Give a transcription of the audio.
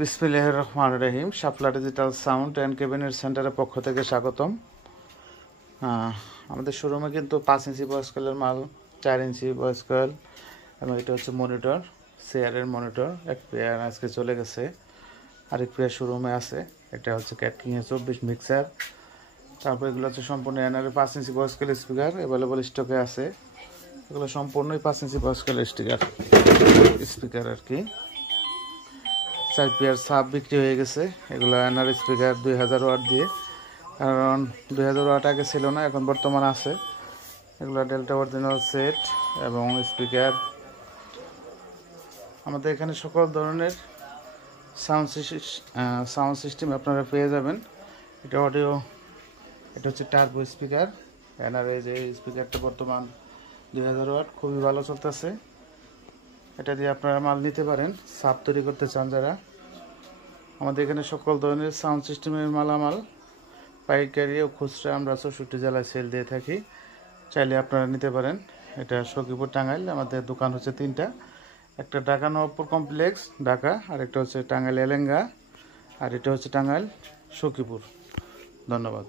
বিসমিল্লাহির রহমানির রহিম। শাপলা digital sound and cabinet সেন্টারের পক্ষ থেকে স্বাগতম। আমাদের শোরুমে কিন্তু 5 ইঞ্চি ভয়েস কয়েলের মাল, 4 ইঞ্চি ভয়েস কয়েল, এবং এটা হচ্ছে মনিটর, চেয়ারের মনিটর। এক পেয়ার আজকে চলে গেছে, আরেক পেয়ার শোরুমে আছে। এটা হচ্ছে ক্যাটকিংয়ের 24 মিক্সার। তারপর এগুলো হচ্ছে সম্পূর্ণ এনআরের 5 inch voice coil speaker available স্টকে আছে। এগুলো সম্পূর্ণই 5 ইঞ্চি ভয়েস কয়েল স্পিকার আর কি। 4 পেয়ার সাব বিক্রি হয়ে গেছে। এগুলো এনআর স্পিকার 2000 ওয়াট দিয়ে, কারণ 2000 ওয়াট আগে ছিল না, এখন বর্তমানে আছে। এগুলো ডেল্টা অরিজিনাল সেট এবং স্পিকার। আমাদের এখানে সকল ধরনের সাউন্ড সিস্টেম আপনারা পেয়ে যাবেন। এটা অডিও, এটা হচ্ছে টার্বো স্পিকার। এনআর যে স্পিকারটা বর্তমান 2000 ওয়াট, খুবই ভালো চলতেছে। এটা দিয়ে আপনারা মাল নিতে পারেন, সাব তৈরি করতে চান যারা। আমাদের এখানে সকল ধরনের সাউন্ড সিস্টেমের মালামাল পাইকারি ও খুচরা আমরা 64 জেলায় সেল দিয়ে থাকি, চাইলে আপনারা নিতে পারেন। এটা সখীপুর টাঙ্গাইল। আমাদের দোকান হচ্ছে 3টা, একটা ঢাকা নবাবপুর কমপ্লেক্স ঢাকা, আর একটা হচ্ছে টাঙ্গাইল এলেঙ্গা, আর এটা হচ্ছে টাঙ্গাইল সখীপুর। ধন্যবাদ।